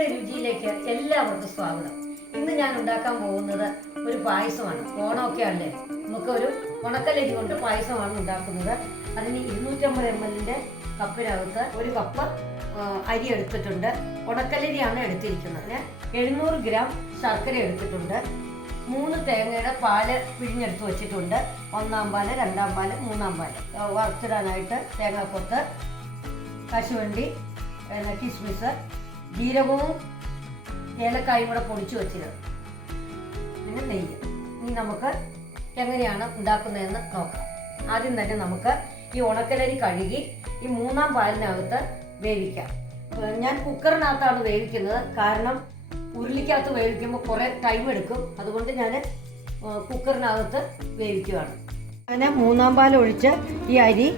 അമ്മയുടെ രുചിയിലേക്ക് എല്ലാവർക്കും സ്വാഗതം. ഇന്ന് ഞാൻ ഉണ്ടാക്കാൻ പോകുന്നത് ഒരു പായസമാണ്. ഓണമൊക്കെ അല്ലേ, നമുക്കൊരു ഉണക്കലരി കൊണ്ട് പായസമാണ് ഉണ്ടാക്കുന്നത്. അതിന് 250 ml കപ്പിനകത്ത് 1 കപ്പ് അരി എടുത്തിട്ടുണ്ട്. ഉണക്കലരിയാണ് എടുത്തിരിക്കുന്നത്. 700 ഗ്രാം ശർക്കര എടുത്തിട്ടുണ്ട്. 3 തേങ്ങയുടെ പാല് പിഴിഞ്ഞെടുത്ത് വെച്ചിട്ടുണ്ട്. 1-ാം പാല്, 2-ാം പാല്, 3-ാം പാല്. വറുത്തിടാനായിട്ട് തേങ്ങാക്കൊത്ത്, കശുവണ്ടി, കിസ്മിസ്, ജീരകവും ഏലക്കായും കൂടെ പൊടിച്ചു വെച്ചത്, പിന്നെ നെയ്യ്. ഇനി നമുക്ക് എങ്ങനെയാണ് ഉണ്ടാക്കുന്നതെന്ന് നോക്കാം. ആദ്യം തന്നെ നമുക്ക് ഈ ഉണക്കലരി കഴുകി ഈ 3-ാം പാലിനകത്ത് വേവിക്കാം. ഞാൻ കുക്കറിനകത്താണ് വേവിക്കുന്നത്. കാരണം ഉരുളിക്കകത്ത് വേവിക്കുമ്പോൾ കുറേ ടൈം എടുക്കും. അതുകൊണ്ട് ഞാൻ കുക്കറിനകത്ത് വേവിക്കുകയാണ്. അങ്ങനെ 3-ാം പാൽ ഒഴിച്ച് ഈ അരി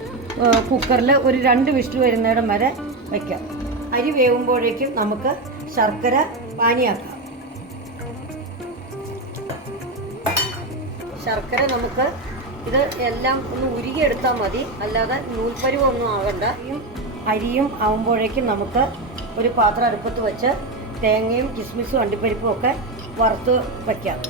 കുക്കറിൽ ഒരു 2 വിസിൽ വരുന്നിടം വരെ വയ്ക്കാം. അരി വേവുമ്പോഴേക്കും നമുക്ക് ശർക്കര പാനിയാക്കാം. ശർക്കര നമുക്ക് ഇത് എല്ലാം ഒന്ന് ഉരുകിയെടുത്താൽ മതി, അല്ലാതെ നൂൽപ്പരുവൊന്നും ആകണ്ട. അരിയും ആകുമ്പോഴേക്കും നമുക്ക് ഒരു പാത്രം അടുപ്പത്ത് വെച്ച് തേങ്ങയും കിസ്മിസും അണ്ടിപ്പരിപ്പും ഒക്കെ വറുത്ത് വയ്ക്കാം.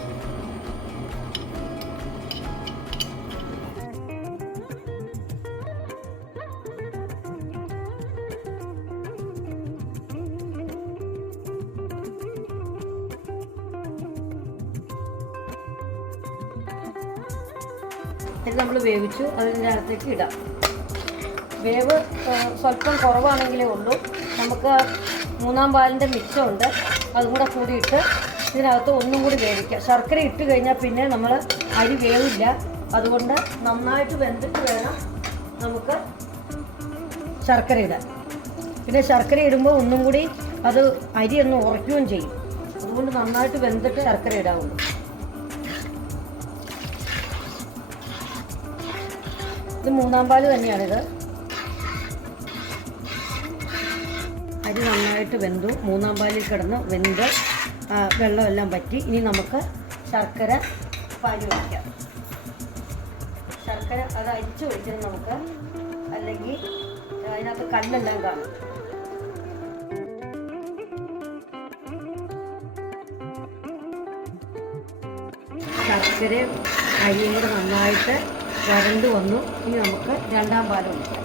ഇത് നമ്മൾ വേവിച്ചു, അതിൻ്റെ അകത്തേക്ക് ഇടാം. വേവ് സ്വല്പം കുറവാണെങ്കിലേ ഉള്ളൂ. നമുക്ക് 3-ാം പാലിൻ്റെ മിച്ചമുണ്ട്, അതും കൂടെ കൂടിയിട്ട് ഇതിനകത്ത് ഒന്നും കൂടി വേവിക്കാം. ശർക്കര ഇട്ട് കഴിഞ്ഞാൽ പിന്നെ നമ്മൾ അരി വേവില്ല. അതുകൊണ്ട് നന്നായിട്ട് വെന്തിട്ട് വേണം നമുക്ക് ശർക്കര ഇടാൻ. പിന്നെ ശർക്കര ഇടുമ്പോൾ ഒന്നും കൂടി അത് അരി ഒന്ന് ഉറയ്ക്കുകയും ചെയ്യും. അതുകൊണ്ട് നന്നായിട്ട് വെന്തിട്ട് ശർക്കര ഇടാവുള്ളൂ. ഇത് 3-ാം പാല് തന്നെയാണിത്. അരി നന്നായിട്ട് വെന്തു. 3-ാം പാലിൽ കിടന്ന് വെന്ത് വെള്ളമെല്ലാം പറ്റി. ഇനി നമുക്ക് ശർക്കര പാനി വയ്ക്കാം. ശർക്കര അത് അരിച്ച് ഒഴിച്ചത് നമുക്ക്, അല്ലെങ്കിൽ അതിനകത്ത് കല്ലെല്ലാം കാണും. ശർക്കര അരിയും കൂടെ നന്നായിട്ട് വരണ്ട് വന്നു. ഇനി നമുക്ക് 2-ാം പാൽ ഒഴിക്കാം.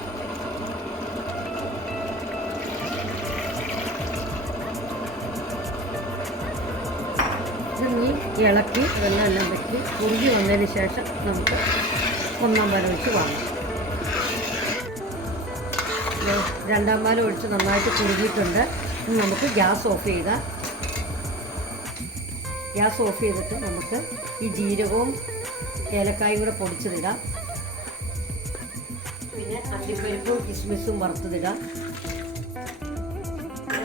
ഇത് നീ ഇളക്കി വെള്ളം എല്ലാം പറ്റി കുറുകി വന്നതിന് ശേഷം നമുക്ക് 1-ാം പാൽ ഒഴിച്ച് വാങ്ങാം. 2-ാം പാൽ ഒഴിച്ച് നന്നായിട്ട് കുറുകിയിട്ടുണ്ട്. ഇനി നമുക്ക് ഗ്യാസ് ഓഫ് ചെയ്യുക. ഗ്യാസ് ഓഫ് ചെയ്തിട്ട് നമുക്ക് ഈ ജീരകവും ഏലക്കായും കൂടെ പൊടിച്ചതിടാം. പിന്നെ അണ്ടിപ്പരിപ്പും കിസ്മിസും വറുത്തതിടാം.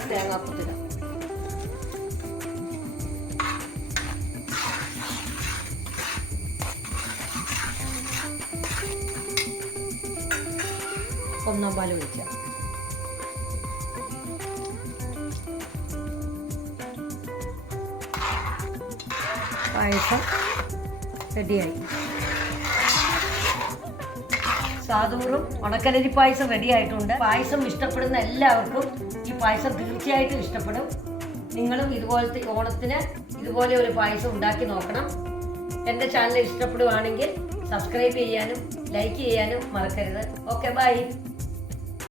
തേങ്ങാക്കൊത്തിടാം. ഒന്നാം പാൽ ഒഴിക്കാം. പായസം റെഡിയായി. സാധൂറും ഉണക്കലരി പായസം റെഡി ആയിട്ടുണ്ട്. പായസം ഇഷ്ടപ്പെടുന്ന എല്ലാവർക്കും ഈ പായസം തീർച്ചയായിട്ടും ഇഷ്ടപ്പെടും. നിങ്ങളും ഇതുപോലത്തെ ഓണത്തിന് ഇതുപോലെ ഒരു പായസം ഉണ്ടാക്കി നോക്കണം. എൻ്റെ ചാനൽ ഇഷ്ടപ്പെടുവാണെങ്കിൽ സബ്സ്ക്രൈബ് ചെയ്യാനും ലൈക്ക് ചെയ്യാനും മറക്കരുത്. Okay, by.